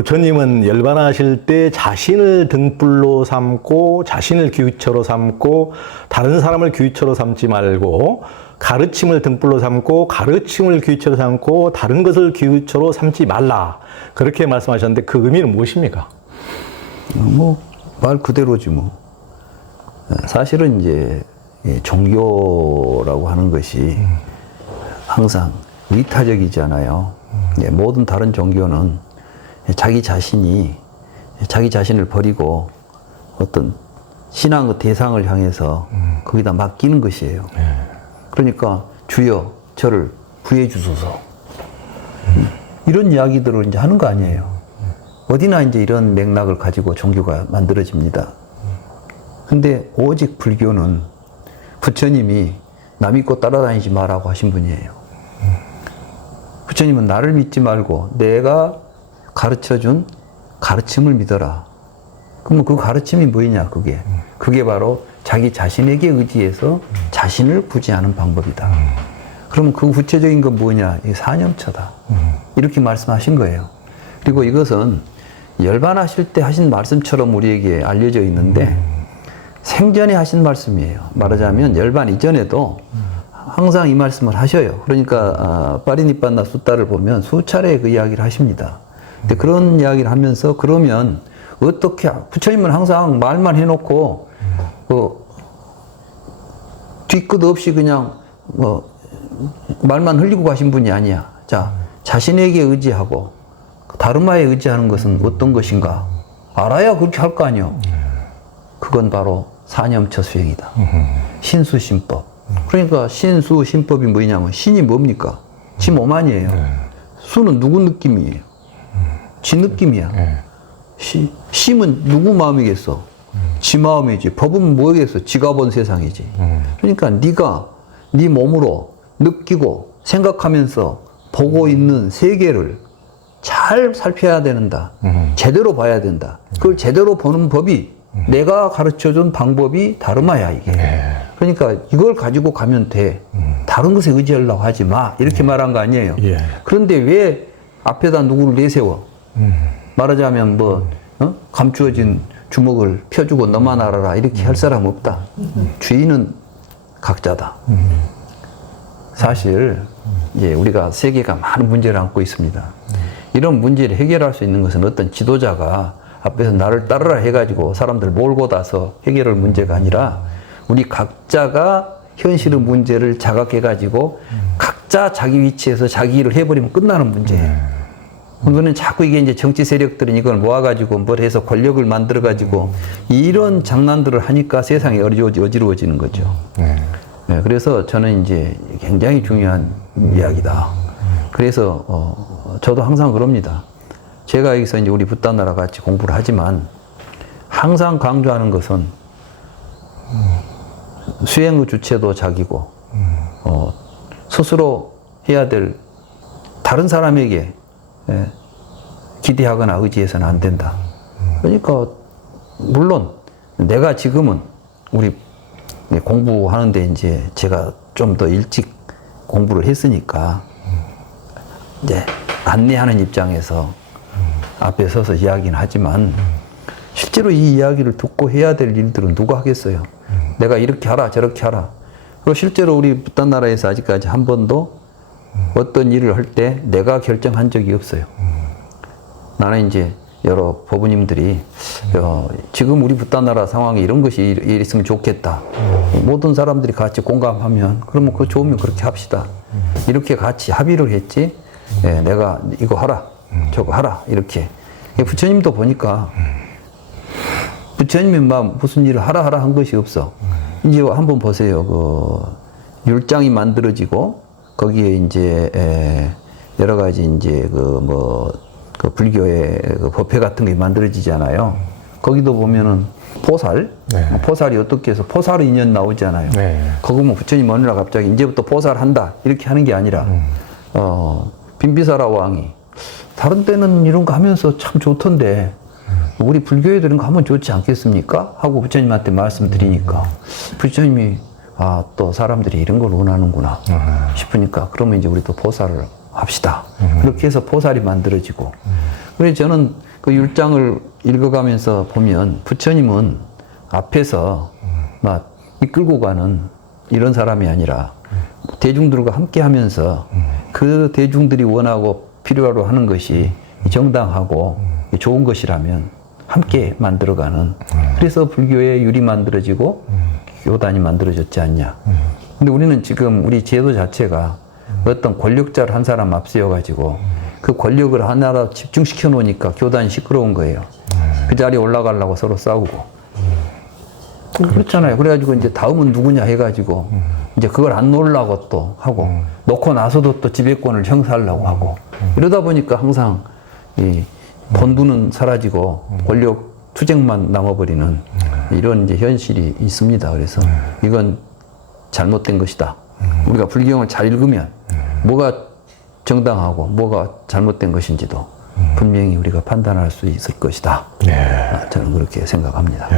부처님은 열반하실 때 자신을 등불로 삼고 자신을 귀처로 삼고 다른 사람을 귀처로 삼지 말고 가르침을 등불로 삼고 가르침을 귀처로 삼고 다른 것을 귀처로 삼지 말라. 그렇게 말씀하셨는데 그 의미는 무엇입니까? 말 그대로지 뭐. 사실은 이제 종교라고 하는 것이 항상 이타적이잖아요. 모든 다른 종교는 자기 자신이 자기 자신을 버리고 어떤 신앙의 대상을 향해서 거기다 맡기는 것이에요. 그러니까 주여 저를 구해 주소서. 이런 이야기들을 이제 하는 거 아니에요. 어디나 이제 이런 맥락을 가지고 종교가 만들어집니다. 근데 오직 불교는 부처님이 남 믿고 따라다니지 마라고 하신 분이에요. 부처님은 나를 믿지 말고 내가 가르쳐준 가르침을 믿어라. 그러면 그 가르침이 뭐냐, 그게. 그게 바로 자기 자신에게 의지해서 자신을 구제하는 방법이다. 그러면 그 구체적인 건 뭐냐? 이 사념처다. 이렇게 말씀하신 거예요. 그리고 이것은 열반하실 때 하신 말씀처럼 우리에게 알려져 있는데 생전에 하신 말씀이에요. 말하자면 열반 이전에도 항상 이 말씀을 하셔요. 그러니까 파리니빠나 숫다를 보면 수차례 그 이야기를 하십니다. 근데 그런 이야기를 하면서 그러면 어떻게 부처님은 항상 말만 해놓고 뒤끝 없이 그냥 말만 흘리고 가신 분이 아니야. 자, 자신에게 의지하고 다르마에 의지하는 것은 어떤 것인가 알아야 그렇게 할 거 아니요. 그건 바로 사념처 수행이다. 신수신법. 그러니까 신수신법이 뭐냐면 신이 뭡니까? 지 몸 아니에요. 수는 누구 느낌이에요? 지 느낌이야. 심은 누구 마음이겠어? 지 마음이지. 법은 뭐겠어? 지가 본 세상이지. 그러니까 네가 네 몸으로 느끼고 생각하면서 보고 있는 세계를 잘 살펴야 된다. 제대로 봐야 된다. 그걸 제대로 보는 법이 내가 가르쳐준 방법이 다르마야, 이게. 그러니까 이걸 가지고 가면 돼. 다른 것에 의지하려고 하지 마. 이렇게 말한 거 아니에요. 그런데 왜 앞에다 누구를 내세워? 말하자면 감추어진 주먹을 펴주고 너만 알아라. 이렇게 할 사람 없다. 주인은 각자다. 사실 이제 우리가 세계가 많은 문제를 안고 있습니다. 이런 문제를 해결할 수 있는 것은 어떤 지도자가 앞에서 나를 따르라 해가지고 사람들 몰고 다서 해결할 문제가 아니라 우리 각자가 현실의 문제를 자각해가지고 각자 자기 위치에서 자기 일을 해버리면 끝나는 문제예요. 그거는 자꾸 이게 이제 정치 세력들은 이걸 모아가지고 뭘 해서 권력을 만들어가지고 이런 장난들을 하니까 세상이 어지러워지는 거죠. 그래서 저는 이제 굉장히 중요한 이야기다. 그래서 저도 항상 그럽니다. 제가 여기서 이제 우리 붓다나라 같이 공부를 하지만 항상 강조하는 것은 수행의 주체도 자기고 스스로 해야 될 다른 사람에게 기대하거나 의지해서는 안 된다. 그러니까 물론 내가 지금은 우리 공부하는데 이제 제가 좀 더 일찍 공부를 했으니까 이제 안내하는 입장에서 앞에 서서 이야기는 하지만 실제로 이 이야기를 듣고 해야 될 일들은 누가 하겠어요? 내가 이렇게 하라 저렇게 하라. 그리고 실제로 우리 붓다나라에서 아직까지 한 번도 어떤 일을 할 때 내가 결정한 적이 없어요. 나는 이제 여러 법부님들이 지금 우리 붓다나라 상황에 이런 것이 있으면 좋겠다. 모든 사람들이 같이 공감하면 그러면 그거 좋으면 그렇게 합시다. 이렇게 같이 합의를 했지. 내가 이거 하라 저거 하라 이렇게. 부처님도 보니까 부처님이 막 무슨 일을 하라 한 것이 없어. 이제 한번 보세요. 율장이 만들어지고 거기에 이제 여러 가지 이제 그 불교의 그 법회 같은 게 만들어지잖아요. 거기도 보면은 포살이 어떻게 해서 포살 인연 나오잖아요. 거기 보면 부처님 어느 날 갑자기 이제부터 포살한다 이렇게 하는 게 아니라 빈비사라 왕이 다른 때는 이런 거 하면서 참 좋던데 우리 불교애들은 하면 좋지 않겠습니까? 하고 부처님한테 말씀드리니까 부처님이 또 사람들이 이런 걸 원하는구나 싶으니까 그러면 이제 우리 또 포살을 합시다. 그렇게 해서 포살이 만들어지고 그래서 저는 그 율장을 읽어가면서 보면 부처님은 앞에서 막 이끌고 가는 이런 사람이 아니라 대중들과 함께 하면서 그 대중들이 원하고 필요로 하는 것이 정당하고 좋은 것이라면 함께 만들어가는, 그래서 불교의 율이 만들어지고 교단이 만들어졌지 않냐. 근데 우리는 지금 우리 제도 자체가 어떤 권력자를 한 사람 앞세워 가지고 그 권력을 하나로 집중시켜 놓으니까 교단이 시끄러운 거예요. 그 자리에 올라가려고 서로 싸우고. 그렇잖아요. 그래가지고 이제 다음은 누구냐 해가지고 이제 그걸 안 놓으려고 또 하고 놓고 나서도 또 지배권을 행사하려고 하고 이러다 보니까 항상 이 본부는 사라지고 권력 투쟁만 남아버리는 이런 이제 현실이 있습니다. 그래서 이건 잘못된 것이다. 우리가 불경을 잘 읽으면 뭐가 정당하고 뭐가 잘못된 것인지도 분명히 우리가 판단할 수 있을 것이다. 저는 그렇게 생각합니다.